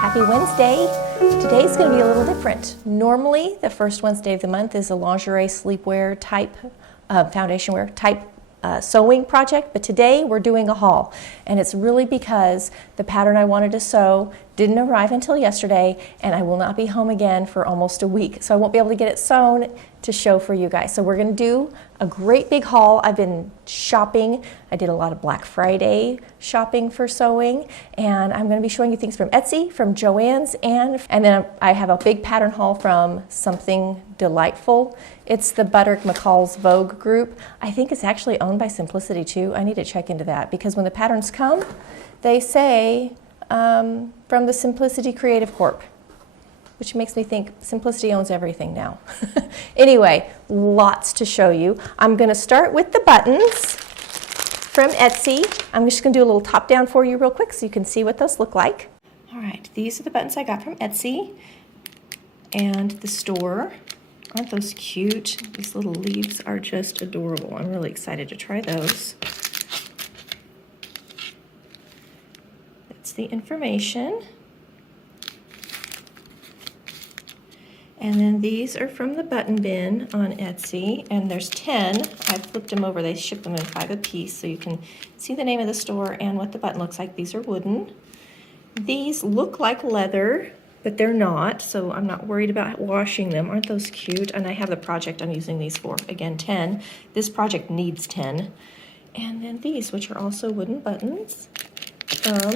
Happy Wednesday. Today's going to be a little different. Normally, the first Wednesday of the month is a lingerie sleepwear type, foundation wear type sewing project, but today we're doing a haul, and it's really because the pattern I wanted to sew didn't arrive until yesterday, and I will not be home again for almost a week, so I won't be able to get it sewn to show for you guys. So we're going to do a great big haul. I've been shopping. I did a lot of Black Friday shopping for sewing, and I'm going to be showing you things from Etsy, from JoAnn's, and then I have a big pattern haul from Something Delightful. It's the Butterick McCalls Vogue group. I think it's actually owned by Simplicity too. I need to check into that because when the patterns come, they say from the Simplicity Creative Corp, which makes me think Simplicity owns everything now. Anyway, lots to show you. I'm going to start with the buttons from Etsy. I'm just going to do a little top down for you real quick so you can see what those look like. All right, these are the buttons I got from Etsy and the store. Aren't those cute? These little leaves are just adorable. I'm really excited to try those. That's the information. And then these are from the button bin on Etsy, and there's 10. I flipped them over. They ship them in 5 a piece, so you can see the name of the store and what the button looks like. These are wooden. These look like leather, but they're not, so I'm not worried about washing them. Aren't those cute? And I have the project I'm using these for. Again, 10. This project needs 10. And then these, which are also wooden buttons from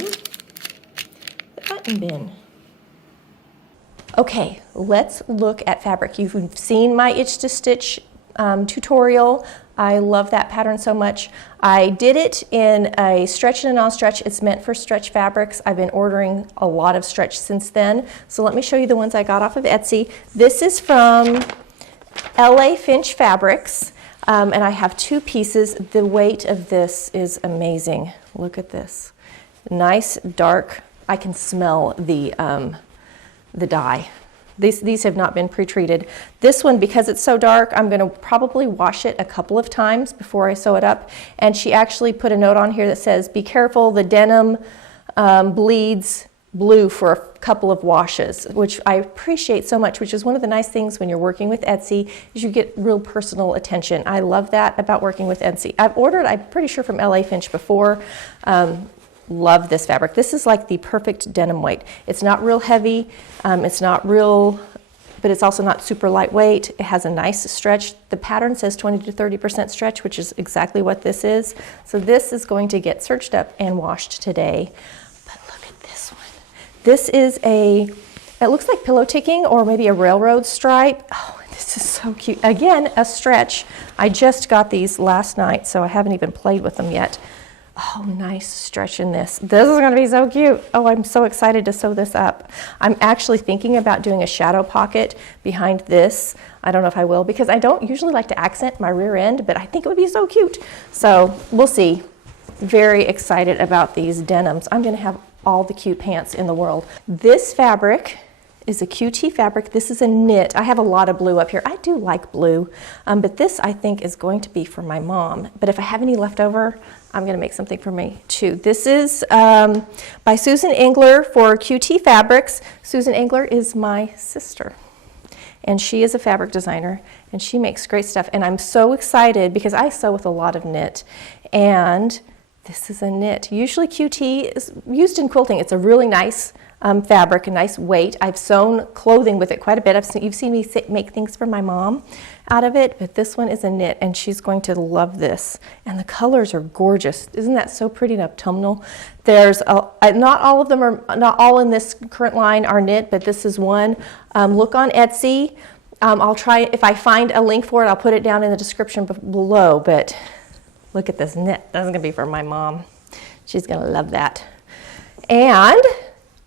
the button bin. Okay, let's look at fabric. You've seen my Itch to Stitch tutorial. I love that pattern so much. I did it in a stretch and a non-stretch. It's meant for stretch fabrics. I've been ordering a lot of stretch since then. So let me show you the ones I got off of Etsy. This is from LA Finch Fabrics, and I have 2 pieces. The weight of this is amazing. Look at this. Nice, dark. I can smell the dye. These have not been pre-treated. This one, because it's so dark, I'm going to probably wash it a couple of times before I sew it up. And she actually put a note on here that says, be careful, the denim bleeds blue for a couple of washes, which I appreciate so much, which is one of the nice things when you're working with Etsy, is you get real personal attention. I love that about working with Etsy. I've ordered, I'm pretty sure, from LA Finch before. Love this fabric. This is like the perfect denim weight. It's not real heavy, it's not real, but it's also not super lightweight. It has a nice stretch. The pattern says 20 to 30% stretch, which is exactly what this is. So this is going to get serged up and washed today. But look at this one. This is it looks like pillow ticking or maybe a railroad stripe. Oh, this is so cute. Again, a stretch. I just got these last night, so I haven't even played with them yet. Oh, nice stretch in this. This is going to be so cute. Oh, I'm so excited to sew this up. I'm actually thinking about doing a shadow pocket behind this. I don't know if I will because I don't usually like to accent my rear end, but I think it would be so cute. So we'll see. Very excited about these denims. I'm going to have all the cute pants in the world. This fabric is a QT fabric. This is a knit. I have a lot of blue up here. I do like blue, but this I think is going to be for my mom. But if I have any left over, I'm going to make something for me too. This is by Suzan Engler for QT Fabrics. Suzan Engler is my sister, and she is a fabric designer, and she makes great stuff. And I'm so excited because I sew with a lot of knit, and this is a knit. Usually QT is used in quilting. It's a really nice fabric, a nice weight. I've sewn clothing with it quite a bit. You've seen me make things for my mom out of it, but this one is a knit, and she's going to love this. And the colors are gorgeous. Isn't that so pretty and autumnal? There's not all of them are not all in this current line are knit, but this is one. Look on Etsy. I'll try, if I find a link for it, I'll put it down in the description below. But look at this knit. That's going to be for my mom. She's going to love that. And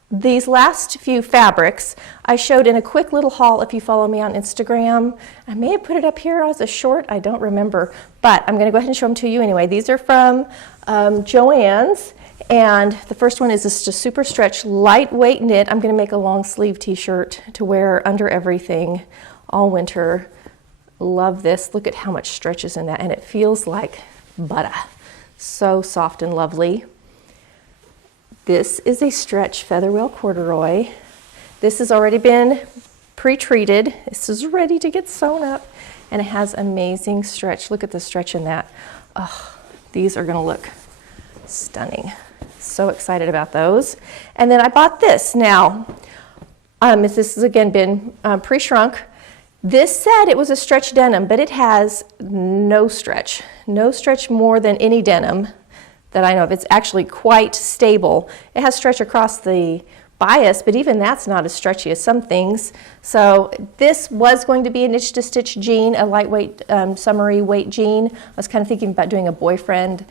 these last few fabrics I showed in a quick little haul if you follow me on Instagram. I may have put it up here as a short, I don't remember, but I'm going to go ahead and show them to you anyway. These are from JoAnn's, and the first one is just a super stretch, lightweight knit. I'm going to make a long sleeve t-shirt to wear under everything all winter. Love this. Look at how much stretch is in that, and it feels like butter. So soft and lovely. This is a stretch featherwell corduroy. This has already been pre-treated. This is ready to get sewn up, and it has amazing stretch. Look at the stretch in that. Oh, these are gonna look stunning. So excited about those. And then I bought this. Now, this has again been pre-shrunk. This said it was a stretch denim, but it has no stretch more than any denim that I know of. It's actually quite stable. It has stretch across the bias, but even that's not as stretchy as some things. So this was going to be an itch to stitch jean, a lightweight summery weight jean. I was kind of thinking about doing a boyfriend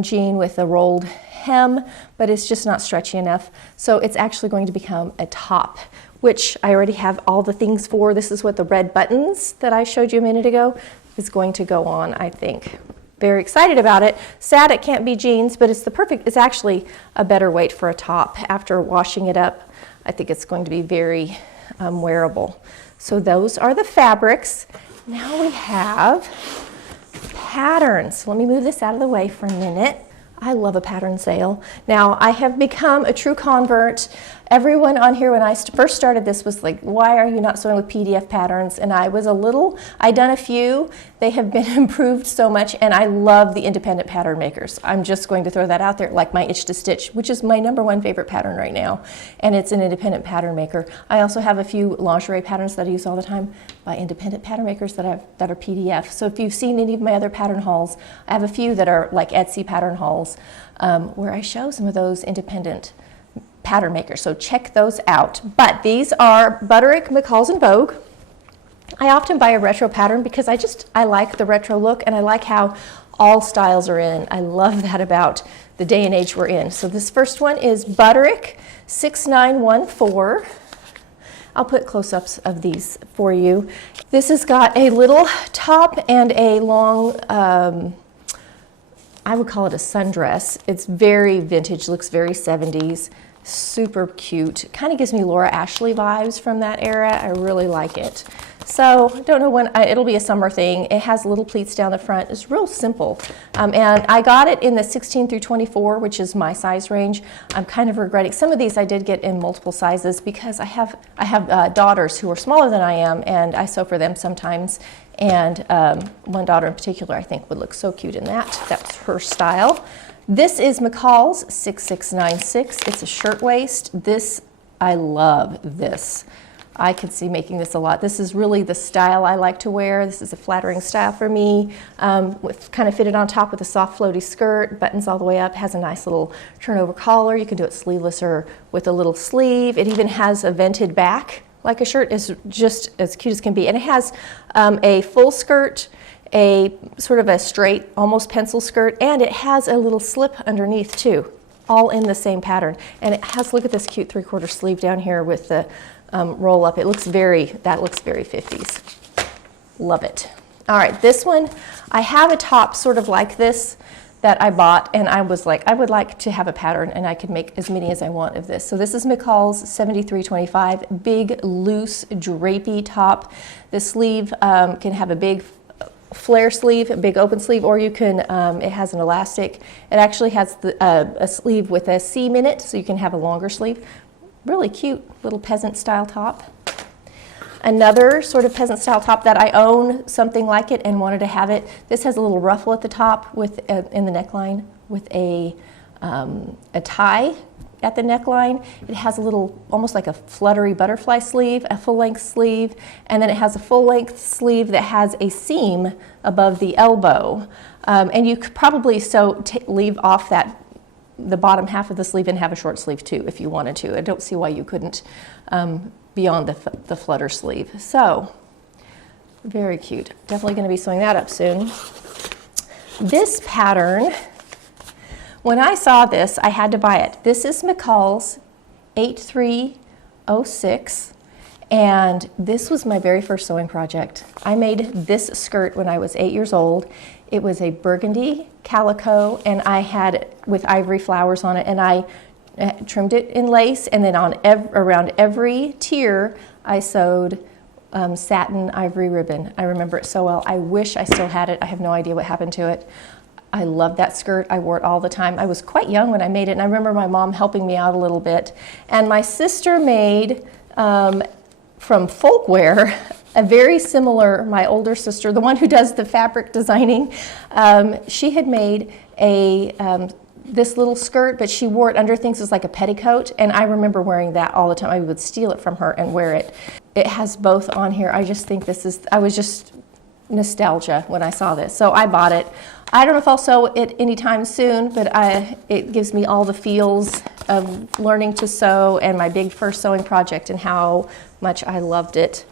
jean with a rolled hem, but it's just not stretchy enough. So it's actually going to become a top, which I already have all the things for. This is what the red buttons that I showed you a minute ago is going to go on, I think. Very excited about it. Sad it can't be jeans, but it's actually a better weight for a top. After washing it up, I think it's going to be very wearable. So those are the fabrics. Now we have patterns. Let me move this out of the way for a minute. I love a pattern sale. Now, I have become a true convert. Everyone on here, when I first started this, was like, why are you not sewing with PDF patterns? And I'd done a few. They have been improved so much, and I love the independent pattern makers. I'm just going to throw that out there, like my Itch to Stitch, which is my #1 favorite pattern right now, and it's an independent pattern maker. I also have a few lingerie patterns that I use all the time by independent pattern makers that are PDF. So if you've seen any of my other pattern hauls, I have a few that are like Etsy pattern hauls, where I show some of those independent pattern makers. So check those out. But these are Butterick, McCalls, and Vogue. I often buy a retro pattern because I like the retro look, and I like how all styles are in. I love that about the day and age we're in. So this first one is Butterick 6914. I'll put close-ups of these for you. This has got a little top and a long, I would call it a sundress. It's very vintage, looks very 70s, super cute. Kind of gives me Laura Ashley vibes from that era. I really like it. So I don't know when, it'll be a summer thing. It has little pleats down the front. It's real simple. And I got it in the 16 through 24, which is my size range. I'm kind of regretting, some of these I did get in multiple sizes because I have daughters who are smaller than I am, and I sew for them sometimes. And one daughter in particular I think would look so cute in that. That's her style. This is McCalls 6696. It's a shirtwaist. I love this. I could see making this a lot. This is really the style I like to wear. This is a flattering style for me. With kind of fitted on top with a soft floaty skirt, buttons all the way up, has a nice little turnover collar. You can do it sleeveless or with a little sleeve. It even has a vented back, like a shirt. Is just as cute as can be. And it has a full skirt, a sort of a straight, almost pencil skirt, and it has a little slip underneath too, all in the same pattern. And it has, look at this cute 3/4 sleeve down here with the roll up. That looks very 50s. Love it. All right, this one, I have a top sort of like this that I bought, and I was like, I would like to have a pattern, and I could make as many as I want of this. So this is McCalls 7325, big, loose, drapey top. The sleeve can have a big flare sleeve, a big open sleeve, or you can, it has an elastic. It actually has a sleeve with a seam in it, so you can have a longer sleeve. Really cute little peasant style top. Another sort of peasant style top that I own something like it and wanted to have it. This has a little ruffle at the top with in the neckline with a tie at the neckline. It has a little, almost like a fluttery butterfly sleeve, a full-length sleeve, and then it has a full-length sleeve that has a seam above the elbow. And you could probably leave off the bottom half of the sleeve and have a short sleeve too if you wanted to. I don't see why you couldn't beyond the flutter sleeve. So very cute. Definitely going to be sewing that up soon. This pattern, when I saw this, I had to buy it. This is McCalls 8306, and this was my very first sewing project. I made this skirt when I was 8 years old. It was a burgundy calico, and I had it with ivory flowers on it, and I trimmed it in lace, and then around every tier I sewed satin ivory ribbon. I remember it so well. I wish I still had it. I have no idea what happened to it. I loved that skirt. I wore it all the time. I was quite young when I made it, and I remember my mom helping me out a little bit. And my sister made, from Folkwear, a very similar, my older sister, the one who does the fabric designing, she had made this little skirt, but she wore it under things as like a petticoat, and I remember wearing that all the time. I would steal it from her and wear it. It has both on here. I just think I was just nostalgia when I saw this, so I bought it. I don't know if I'll sew it anytime soon, but it gives me all the feels of learning to sew and my big first sewing project and how much I loved it.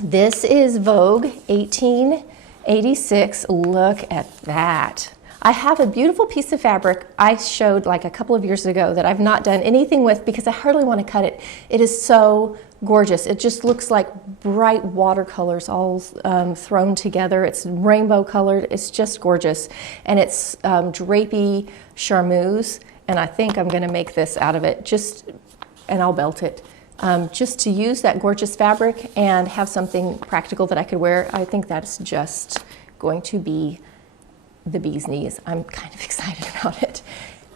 This is Vogue 1886. Look at that. I have a beautiful piece of fabric I showed like a couple of years ago that I've not done anything with because I hardly want to cut it. It is so gorgeous. It just looks like bright watercolors all thrown together. It's rainbow colored. It's just gorgeous. And it's drapey charmeuse, and I think I'm going to make this out of it, and I'll belt it. Just to use that gorgeous fabric and have something practical that I could wear. I think that's just going to be the bee's knees. I'm kind of excited about it.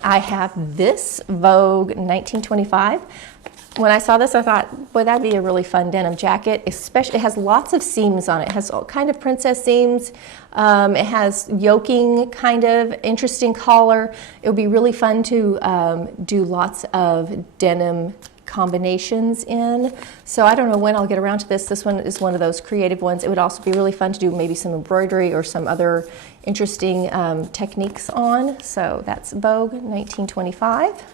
I have this Vogue 1925. When I saw this, I thought, boy, that'd be a really fun denim jacket. Especially, it has lots of seams on it. It has all kind of princess seams. It has yoking, kind of interesting collar. It would be really fun to do lots of denim combinations in. So I don't know when I'll get around to this. This one is one of those creative ones. It would also be really fun to do maybe some embroidery or some other interesting techniques on. So that's Vogue 1925.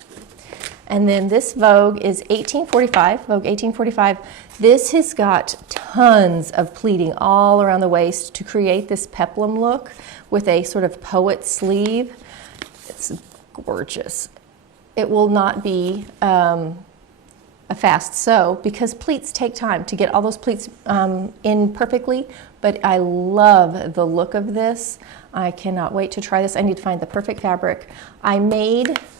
And then this Vogue is 1845, Vogue 1845. This has got tons of pleating all around the waist to create this peplum look with a sort of poet sleeve. It's gorgeous. It will not be a fast sew because pleats take time to get all those pleats in perfectly, but I love the look of this. I cannot wait to try this. I need to find the perfect fabric.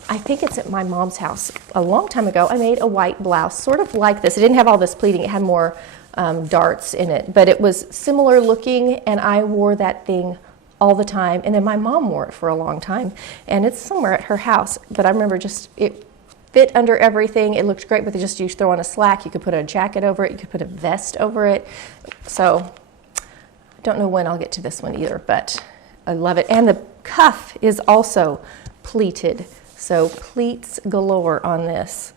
I think it's at my mom's house a long time ago. I made a white blouse, sort of like this. It didn't have all this pleating. It had more darts in it, but it was similar looking, and I wore that thing all the time. And then my mom wore it for a long time, and it's somewhere at her house, but I remember it fit under everything. It looked great, but you throw on a slack. You could put a jacket over it. You could put a vest over it. So I don't know when I'll get to this one either, but I love it. And the cuff is also pleated. So pleats galore on this.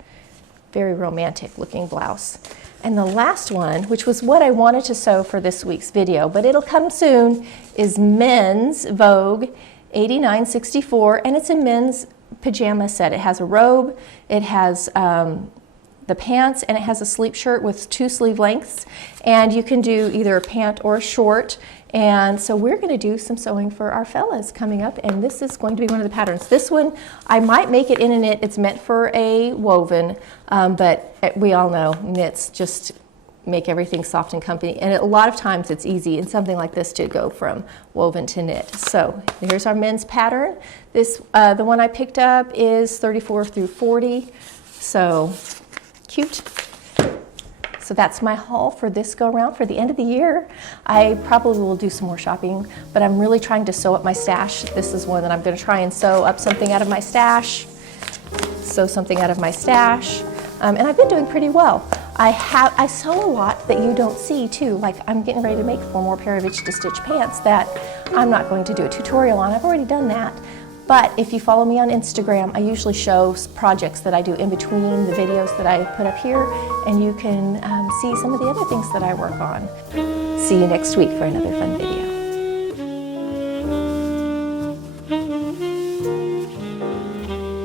Very romantic looking blouse. And the last one, which was what I wanted to sew for this week's video, but it'll come soon, is men's Vogue 8964, and it's a men's pajama set. It has a robe, it has the pants, and it has a sleep shirt with 2 sleeve lengths, and you can do either a pant or a short. And so we're going to do some sewing for our fellas coming up, and this is going to be one of the patterns. This one, I might make it in a knit. It's meant for a woven, but we all know knits just make everything soft and comfy, and a lot of times it's easy in something like this to go from woven to knit. So here's our men's pattern. This the one I picked up is 34 through 40, so cute. So that's my haul for this go around for the end of the year. I probably will do some more shopping, but I'm really trying to sew up my stash. This is one that I'm going to try and sew up something out of my stash, sew something out of my stash, and I've been doing pretty well. I sew a lot that you don't see too. Like I'm getting ready to make 4 more pair of itch to stitch pants that I'm not going to do a tutorial on. I've already done that. But if you follow me on Instagram, I usually show projects that I do in between the videos that I put up here, and you can see some of the other things that I work on. See you next week for another fun video.